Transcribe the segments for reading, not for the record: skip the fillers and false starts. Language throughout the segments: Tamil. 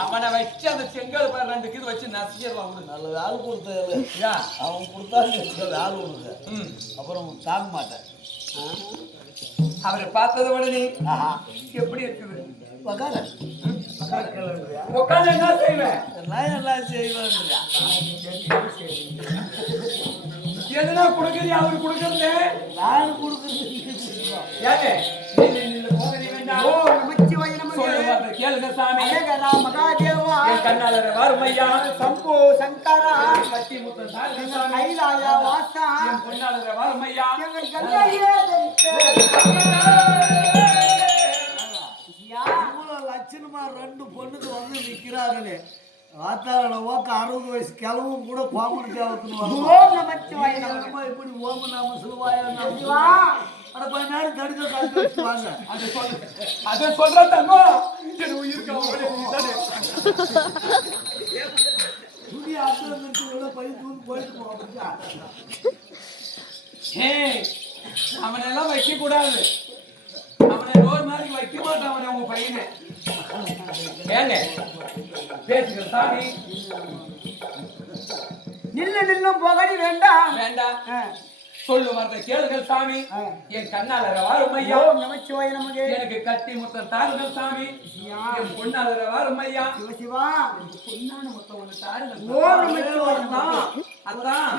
அவனை வச்சு அந்த செங்கல் பாரு 2 கீது வச்சு நசிச்சிடலாம். நல்ல வேலை கொடுத்தது அவன் கொடுத்தா வேலை கொடுங்க. அப்புறம் தாங்க மாட்டேன். அவரை பார்த்தத உடனே எப்படி இருக்குது? உட்காந்து என்ன செய்வேன்? எல்லாம் செய்வேன். எதுனா கொடுக்குறது அவரு கொடுக்கறது நான் கொடுக்குறது. கேளுங்க சாமி. மகாதேவா கண்ணாளர் வாருமையா சம்போ சங்கரா கத்தி முத்தம் கைலாய வாசா பொன்னாளர் வாருமையா லட்சணமா 2 பொண்ணுக்கு வந்து நிக்கிறாங்களே. வாத்தாரோட ஓக்க 60 வயசு கிளவும் கூட கோமன் தேவத்துன்னு இப்படி ஓம நாம சிலுவாயா அட கொஞ்ச நேரம் தடுக்க காத்து வச்சுவாங்க. அதை சொல்ற தங்கம் உயிருக்கு துணி அர்த்தம் பயிர் போயிட்டு போக. அவனெல்லாம் வைக்க கூடாது. அவனை ஒரு நாளைக்கு வைக்க மாட்டான் அவனை உங்க பையனை. ஏங்க பேசுகிற சாமி நில்லும் போகடி வேண்டாம் வேண்டாம் சொல்லு வார்த்தை கேளுங்கள் சாமி. என் கண்ணாளர வாருமையா நமச்சிவாய நமகே. எனக்கு கட்டி முத்தம் தாருங்கள் சாமி. என் பொன்னாளர வாருமையா சிவா பொன்னான முத்தம் ஒண்ணு தாருங்கள். ஓம் நமச்சிவாய. அதான்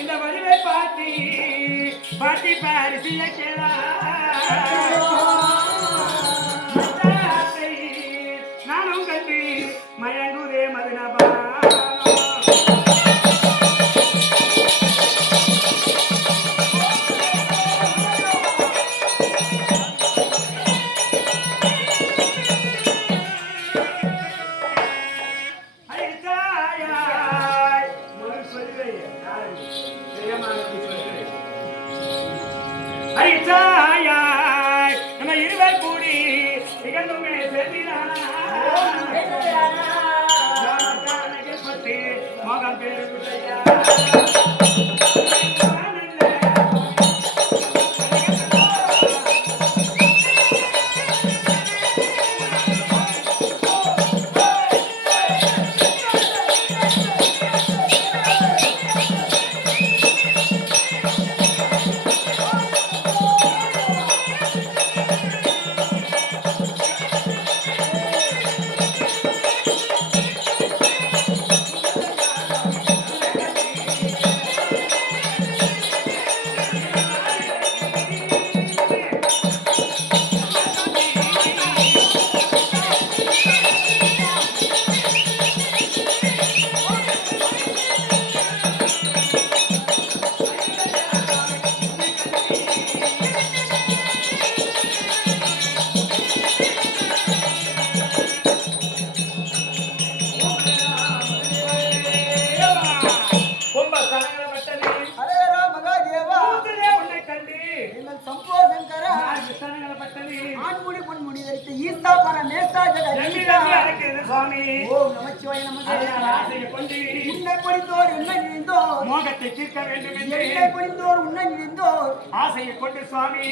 இந்த வடிவை பாட்டி பாட்டி பாரிசிய கேளா நானும் கண்டு மயங்குதே மதுனபா. நம்ம இருவர் கூடி நிகழ்வுமே மோகம் பேரு மோகத்தை தீர்க்க வேண்டும் என்று ஆசையை கொண்டு சுவாமி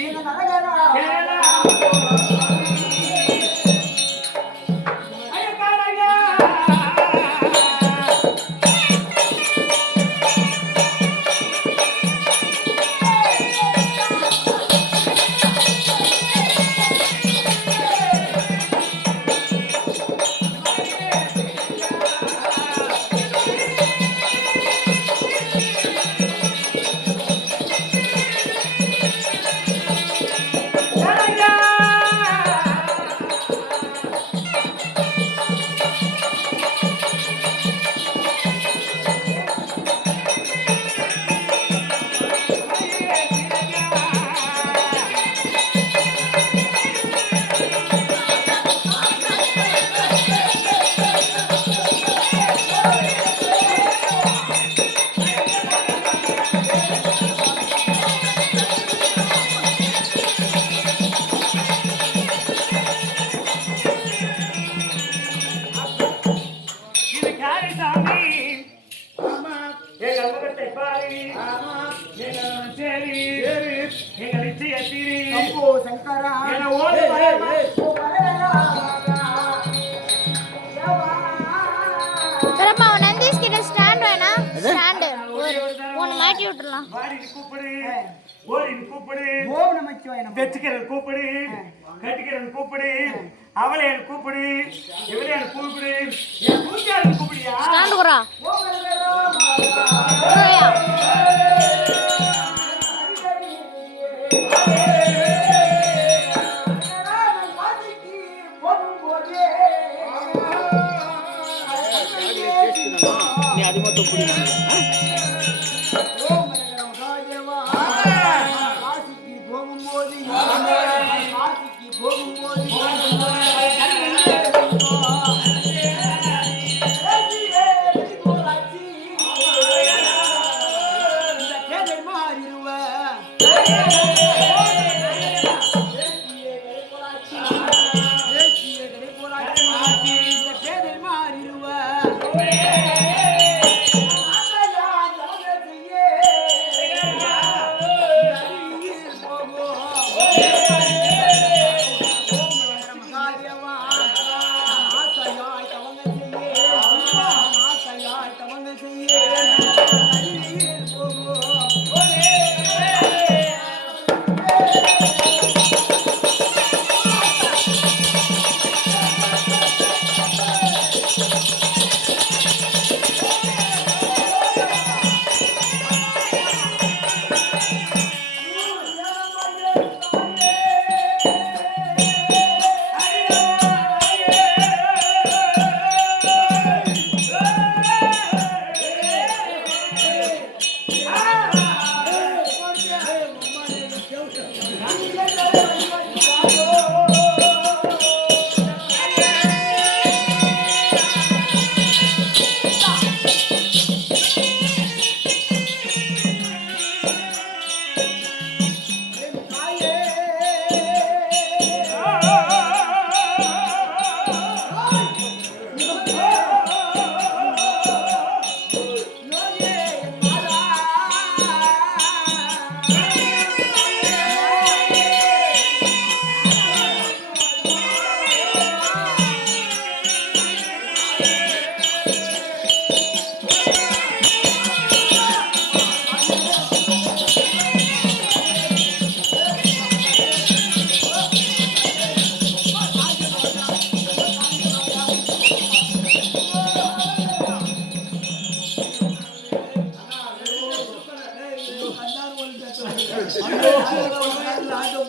Yeah! வரா என்ன ஓடி வரமா பெரியப்பா நந்தீஷ் கிட்ட ஸ்டாண்ட் வேணா ஸ்டாண்ட் ஒன்னு மாட்டி விட்டுறலாம் வாடி கூப்பிடு ஓடி கூப்பிடு ஓம் நமச்சிவாய நம வெச்சுக்கிறன் கூப்பிடு கட்டிக்கிறன் கூப்பிடு அவளை கூப்பிடு இவளை கூப்பிடு என் கூட்டாளி கூப்பிடியா ஸ்டாண்ட் குறா நீ அது மட்டும் புடிங்க காசிக்கு போகும்போது காசிக்கு போகும்போது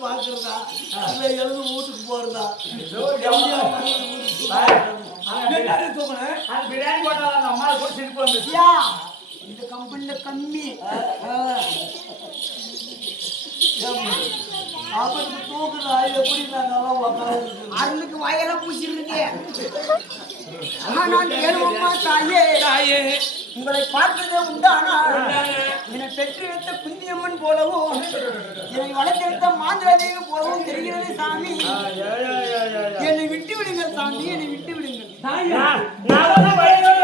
பாக்குறதா இல்ல எழுது வீட்டுக்கு போறதா பிரியாணி போட்டாலும் அந்த அம்மா கூட சிரிப்பு வந்துச்சு யா இந்த கம்பெனில கம்மி அவனுக்கு தூக்குறா எப்படி நாங்கெல்லாம் உட்காந்து அருளுக்கு வாயெல்லாம் பூசிருக்கு நான் கேளுவம்மா தாயே உங்களை பார்த்ததே உண்டானா என்னை பெற்று வைத்த குந்தியம்மன் போலவும் என்னை வளர்த்தெடுத்த மாந்திரதேவி போலவும் தெரிகிறது சாமி என்னை விட்டு விடுங்கள் சாமி என்னை விட்டு விடுங்கள் நான் வழியோட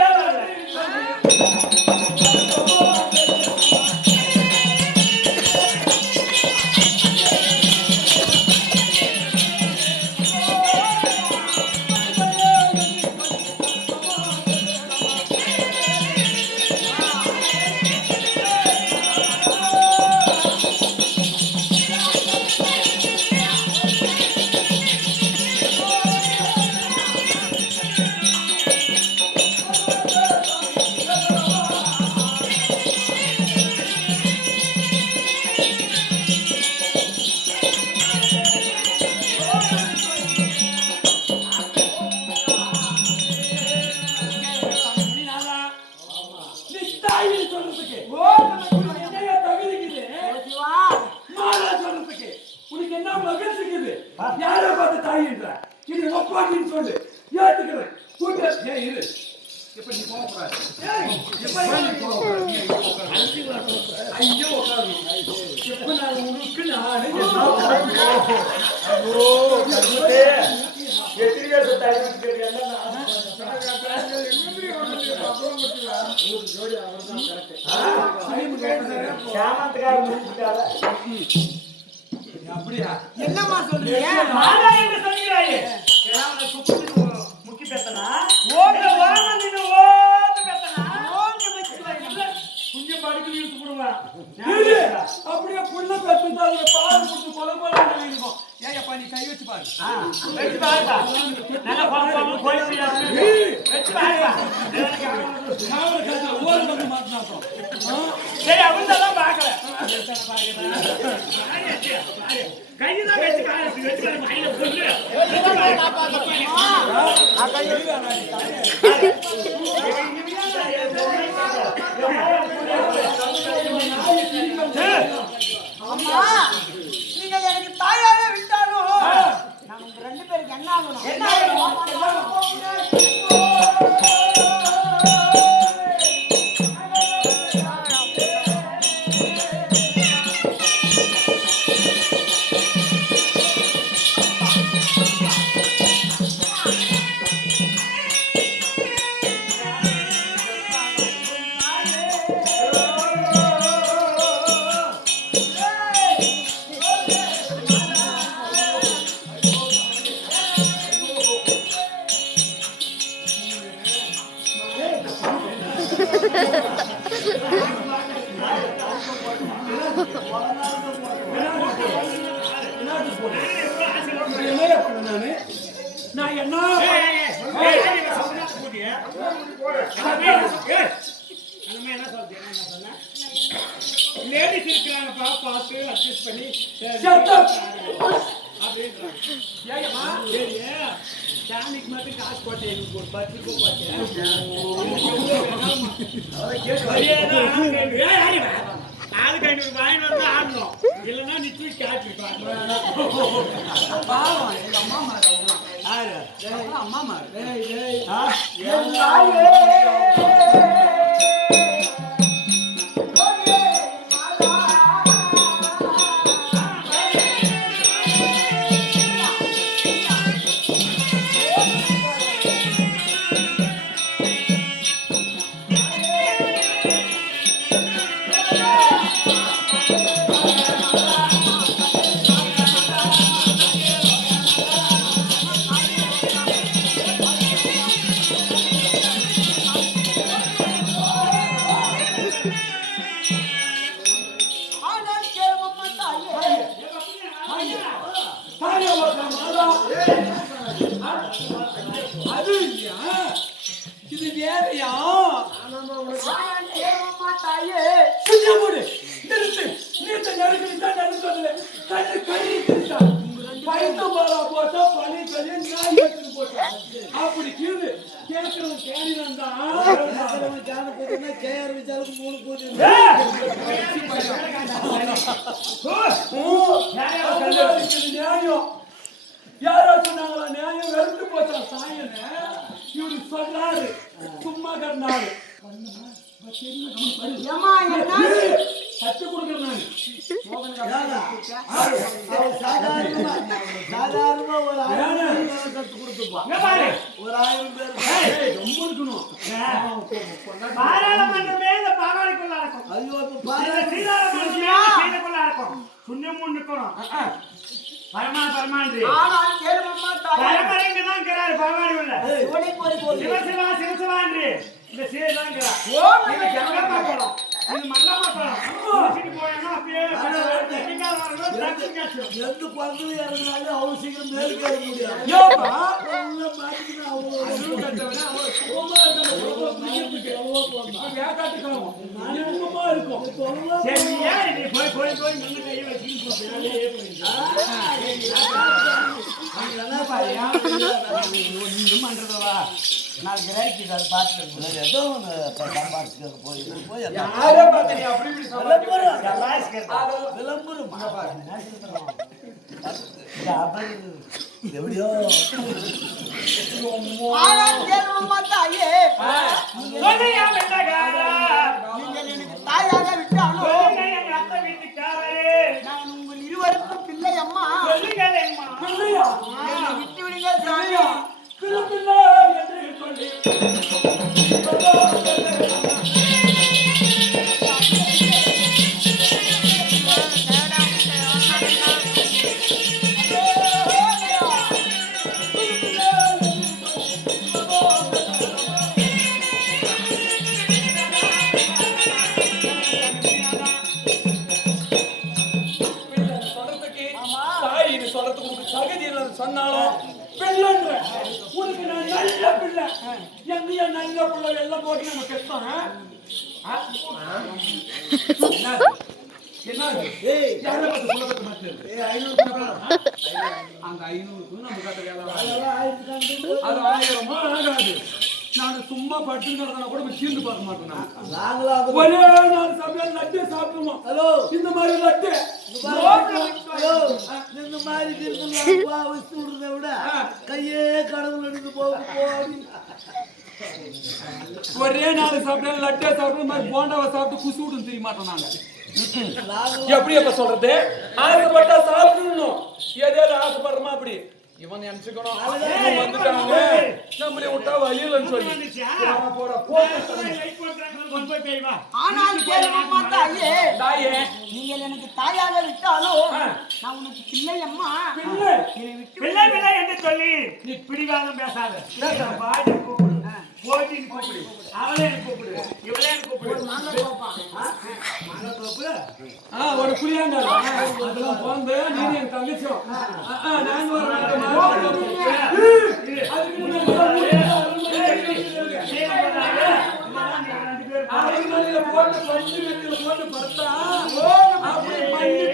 உனக்கு என்ன மகிழ்ச்சிக்குது யாரை பார்த்து தாயின்ற இது ஒப்பாட்டின்னு சொல்லு ஏத்துக்கிறேன் கூட்டு ஏன் இரு இப்ப நீ போக கூடாது ஐயோ உட்காரு எப்ப நான் உனக்கு நானே அப்படியா என்னம்மா சொல்றீங்க? மாதா என்று சொல்கிறாயே ஏதாவது குப்புக்கு முக்கி பேசனா ஓங்க ஓங்க ஓங்க பேசனா ஓங்க வச்சு வைங்க. கொஞ்சம் படுத்து இழுத்து போடுவா இரு. அப்படியே புள்ள பெத்துட்டா அதுல பால் கொடுத்து கொலை கொலை இருக்கும். ஏங்கப்பா நீ கை வச்சு பாரு. வெச்சு பாருப்பா நல்லா பாப்பா கோயிப்பியா வெச்சு பாருப்பா சாவர கதை ஓடு வந்து மாத்தனாக்கும். சரி அவன்தான் பார்க்கல கைதான் வெச்சு காயத்து வெச்சு கையில போடு அம்மா நீங்கள் எனக்கு தாயாக விட்டாலும் நான் உங்க 2 பேருக்கு என்ன ஆகணும்? என்ன நான் என்ன லேடிஸ் இருக்கிறாங்கப்பா பார்த்து அட்ஜஸ்ட் பண்ணி சாணிக்கு மட்டும் காசு போட்டேன் எனக்கு ஒரு 10 ரூபாய் அதுக்கு 500 வாங்கி வந்து ஆடணும் இல்லைன்னா நிச்சயம் காட்டிருப்பாங்க பாவம் எங்க அம்மா மாதிரி அம்மா மாதிரி அது இல்லையா இது வேறையா தாயே சுஜமுடு நிறுத்து நீத்த நறுக்கிட்டா நறுக்கல கண்ணு கண்ணி திருத்தா பைத்தம் பாலா போட்டா பனி கண்ணி நாய் எடுத்து போட்டா அப்படி கீழே கேட்கிறவன் கேடி வந்தா கேஆர் விசாலுக்கு 3 கோடி நியாயம் யாரோ சொன்னாங்களா நியாயம் வெறுத்து போச்சா சாயன இவரு சொல்றாரு சும்மா கர்னாரு ஏம்மா என்ன கத்து கொடுக்குறேன் சாதாரணமா ஒரு 1000 பேர் கத்து கொடுத்துப்பா ஒரு 1000 பேர் ரொம்ப இருக்கணும் பாராளுமன்றமே இந்த பாராளுக்குள்ள இருக்கும் ஐயோ சீதாராமன் இருக்கும் சுண்ணமும் நிற்கணும் பரமான்றி ஆனால் கேளுமம்மா தாயே பரமரங்க தான் இருக்கிறாரு பரமாடி உள்ள ஓடி போய் சிவசிவா சிவசிவான்றி இந்த சீர் தான் இருக்கிறார் ஓம் இது ஜனமா போறோம் இது மல்லமா போறோம் சிட்டி போயனா அப்படியே கிங்கால வரணும் தக்கிங்காச்சு எந்த பங்குல இறங்குனாலும் அவ்வளவு சீக்கிரம் மேலுக்கு ஏற முடியாது ஏப்பா எல்லாம் மாட்டிக்கினா அவ்வளவு கட்டவனே அவ சும்மா இருக்கும் சரி ஏன் நீ போய் நல்ல கையை வச்சு பண்றதவா நாளைக்கு ரைட்டு அதை பார்த்துட்டு ஏதோ ஒன்று சம்பாதிச்சுக்க போய் யாரே பார்த்து நீ அப்படி இப்படி விளம்பரம் எப்படியோ ஆனால் கேளுமம்மா தாயே சொல்லுங்க வெட்டகாரா நீங்கள் எனக்கு தாயாக விட்டாலும் சொல்லுங்க எங்க அத்தை வீட்டுக்காரரே நான் உங்கள் இருவருக்கும் பிள்ளை அம்மா சொல்லுங்க அம்மா இல்லையா என்னை விட்டு விடுங்க சாமி இல்லையா பிள்ளை என்று சொல்லி வீதியில சொன்னாலும் பிள்ளைன்ற உனக்கு நான் நல்ல பிள்ளை எங்கேயா நல்ல பிள்ளை எல்லாம் போட்டு நம்ம கெட்டோம் என்ன யாரை பத்தி சொல்ல மாட்டேன் அந்த 500 நம்ம கட்ட அது 1000 ஆகாது நான் சும்மா பட்டு கூட தீர்ந்து பார்க்க மாட்டேன் ஒரே நாள் சமையல் லட்டு சாப்பிடுவோம் ஹலோ இந்த மாதிரி லட்டு இந்த மாதிரி விடுறத விட கையே கடவுள் எடுத்து போகும் ஒரே நாள் சாப்பிட்டேன் லட்டே சாப்பிட்டு மாதிரி போண்டாவை சாப்பிட்டு குசு விடும் தெரிய மாட்டோம் நாங்க எப்படி எப்ப சொல்றது ஆசைப்பட்டா சாப்பிடணும் ஏதாவது ஆசைப்படுறோமா அப்படி இவன் நினைச்சுக்கணும் வந்துட்டாங்க நம்மளே விட்டா வழியிலன்னு சொல்லி ஆனால் தாயே நீங்கள் எனக்கு தாயாக விட்டாலும் நான் உனக்கு பிள்ளை அம்மா பிள்ளை பிள்ளை என்று சொல்லி நீ பிடிவாதம் பேசாத கூப்பிடு போட்டி கூப்பிடு அவளே கூப்பிடு இவளே கூப்பிடு ஒரு புளியாங்க அதெல்லாம் போந்து நீ என் தங்கச்சியும் நாங்க போட்டு பார்த்தா அப்படி பண்ணி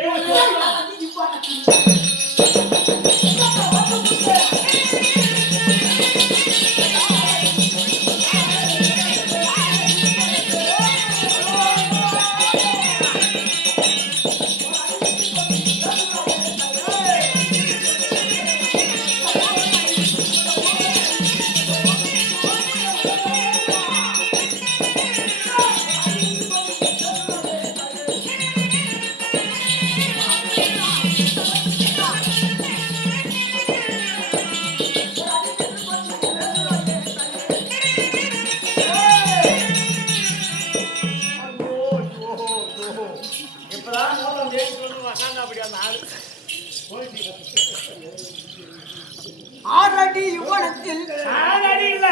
ஆறடி யுவனத்தில் ஆறடி இல்ல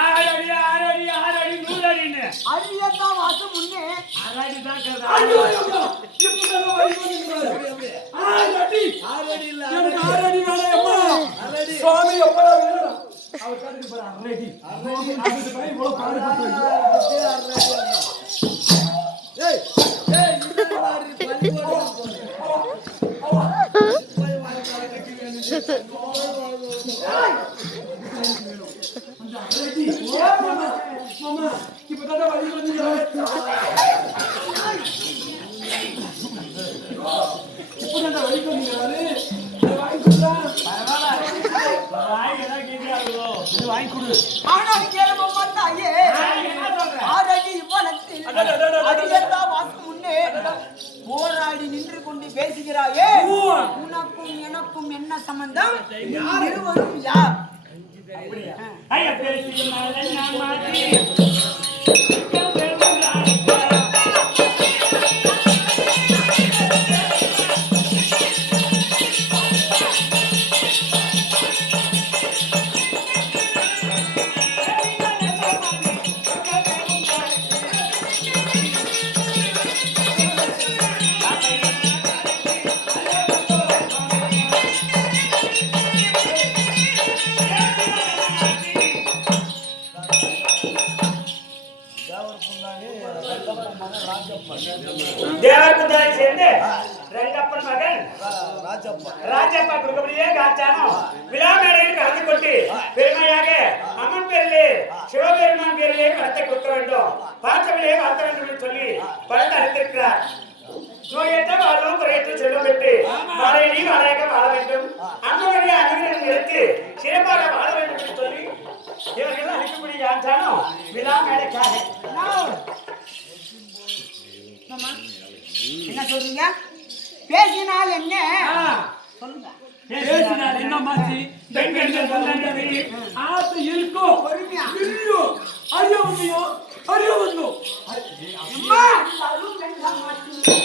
6 அடி 6 அடி 6 அடி 100 அடின்னு அடியத்தான் வாசம் முன்னே 6 அடி தான் கேக்குது. ஐயோ இப்பதான் வழி ஆறடி இல்ல எனக்கு 6 அடி வேணாம் அம்மா சுவாமி எப்படா வேணும் அவர் காட்டுக்கு பாரு 6 அடி அதுக்கு போய் இவ்வளவு பாடுபட்டு ஏய் ஏய் இந்த மாதிரி பள்ளிவாசல் இப்பதான் வழி வந்து இப்பதான் வழி வந்து வாங்கி கொடு. ஆனால் கேளம்மா தாயே ஆறடி யுவனத்தில் அடியத்தான் வாசம் முன்னே போராடி நின்று கொண்டு பேசுகிறாயே உனக்கும் எனக்கும் என்ன சம்பந்தம் இருவரும் யார் ஐயா பேசி நான் மாட்டி தேவகுந்தாரை சேர்ந்து ரெங்கப்பன் மகன் ராஜப்பா குடுக்கபடியே காச்சானோ விழா மேடையில் கலந்து கொண்டு பெருமையாக அம்மன் பேரிலே சிவபெருமான் பேரிலே பணத்தை கொடுக்க வேண்டும் பார்த்தவர்களே வாழ்த்த வேண்டும் என்று சொல்லி பணத்தை அளித்திருக்கிறார். நோயற்ற வாழ்வும் குறையற்ற செல்வம் பெற்று வாழையடி வாழையாக வாழ வேண்டும் அன்புடைய அனைவரும் எடுத்து சிறப்பாக வாழ வேண்டும் என்று சொல்லி இவர்கள் அளிக்கக்கூடிய காச்சானோ விழா மேடைக்காக என்ன சொல்றீங்க பேசினால் என்ன சொல்லுங்க பேசினால் என்ன மாச்சி ஆசை இருக்கும் இல்லையோ அறிய வந்தோம் அம்மா அதுவும் வேண்டாம் மாட்டி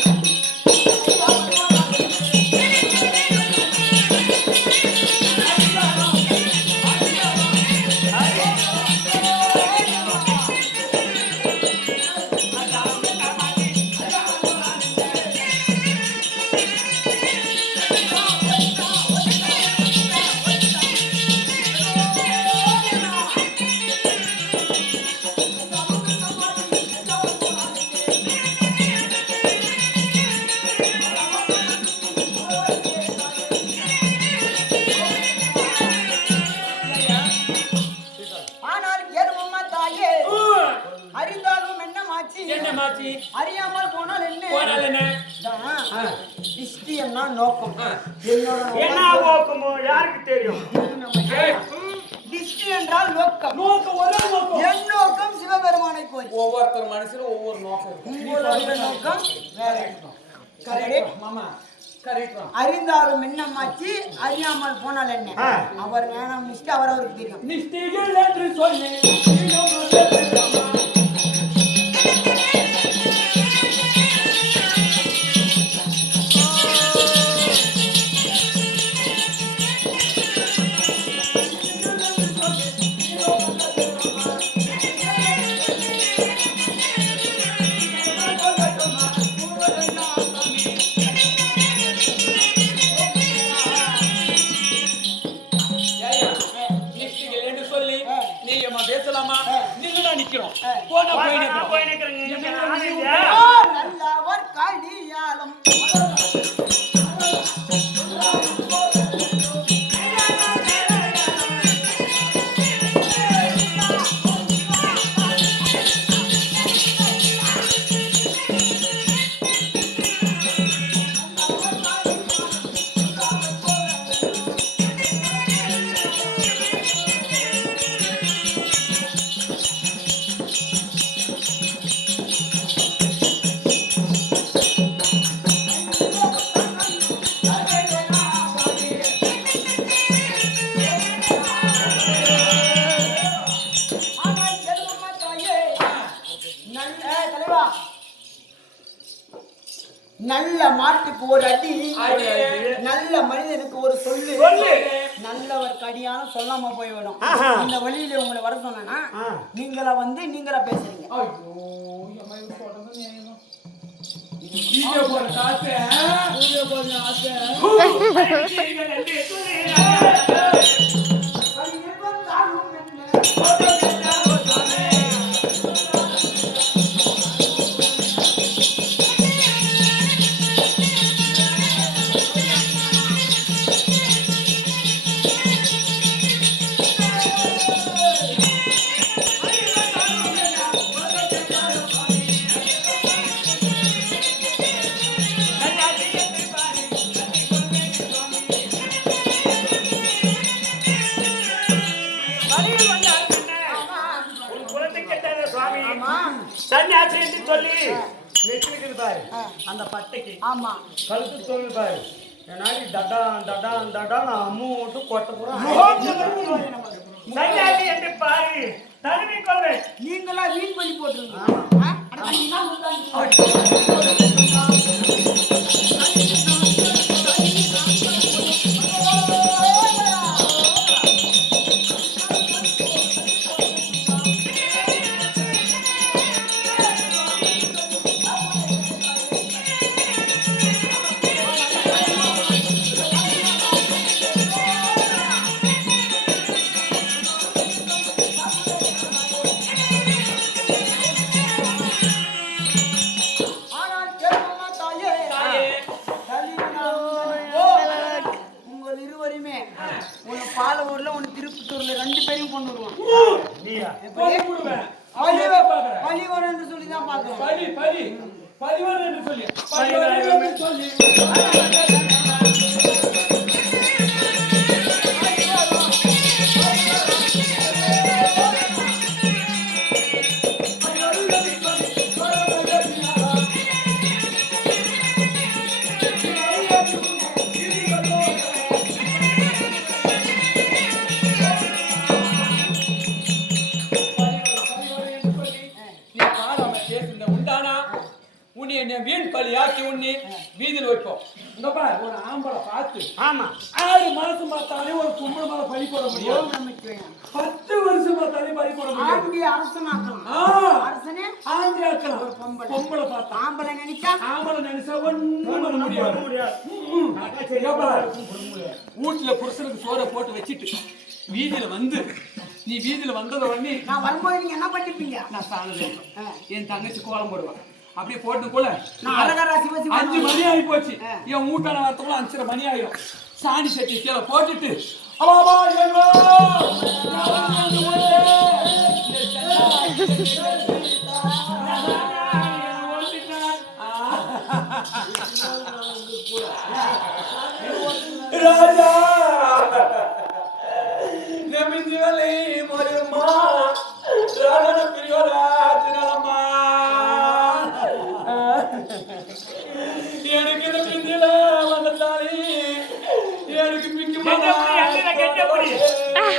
என்னமாச்சு? அறியாமல் போனால் என்ன? போனால் என்ன? திஷ்டி என்ன நோக்கம்? என்னோட என்ன நோக்கமோ யாருக்கு தெரியும்? திஷ்டி என்றால் நோக்கம். நோக்கம் ஒரே நோக்கம். என் நோக்கம் சிவபெருமானை கோரி. ஒவ்வொருத்தர் மனசுல ஒவ்வொரு நோக்கம் இருக்கும். உங்களுடைய நோக்கம் வேற. கரெக்ட் மாமா கரெக்ட். அறிந்தாலும் என்னமாச்சு, அறியாமல் போனால் என்ன? அவர் ஞானம் நிஷ்டி அவரவருக்கு தெரியும். நிஷ்டிகள் என்று சொல்லி பேசலாமா? நின்னுடா நிக்கிறோம். போனா போய் நிக்கிறேன். நல்லவர் கடியாலம் நல்ல மாட்டுக்கு ஒரு அடி, நல்ல மனிதனுக்கு ஒரு சொல்லு. நல்லவர் கடியான சொல்லாம போய்விடும். இந்த வழியில உங்களை வர சொன்னா நீங்களா வந்து நீங்களா பேசுறீங்க. சன்னியாசி என்று சொல்லி நெற்றிருக்குது பாரு அந்த பட்டைக்கு. ஆமா கழுத்து சொல்லு பாரு. என்னாடி தடா தடா தடா நான் அம்மு விட்டு கொட்ட போறேன். சன்னியாசி என்று பாரு தழுவி கொள்வேன். நீங்களா வீண் பண்ணி போட்டுருங்க. பாலூர்ல ஒன்னு திருப்பத்தூர்ல 2 பேரையும் கொண்டு வருவான். பழிவரம் என்று சொல்லிதான் பாக்குறேன். பரிவாரம் என்று சொல்லி வீண் பலியாக்கி உண்ணி வீதியில் வைப்போம். இந்த பாரு ஒரு ஆம்பளை பார்த்து 6 மாசம் பார்த்தாலே ஒரு கும்பல மேல பலி போட முடியும். 10 வருஷம் பார்த்தாலே பலி போட முடியும். பொம்பளை பார்த்தா ஆம்பளை நினைச்சா ஒண்ணும் பண்ண முடியாது. வீட்டுல புருஷனுக்கு சோறை போட்டு வச்சுட்டு வீதியில வந்து நீ வீதியில வந்தத உடனே நான் வரும்போது நீங்க என்ன பண்ணிப்பீங்க? நான் சாணம் என் தங்கச்சி கோலம் போடுவேன். அப்படியே போட்டுக்குள்ள 5 மணி ஆகி போச்சு. என் வீட்டான வரத்துக்குள்ள 5:30 மணி ஆயிடும். சாணி சட்டி கீழே போட்டுட்டு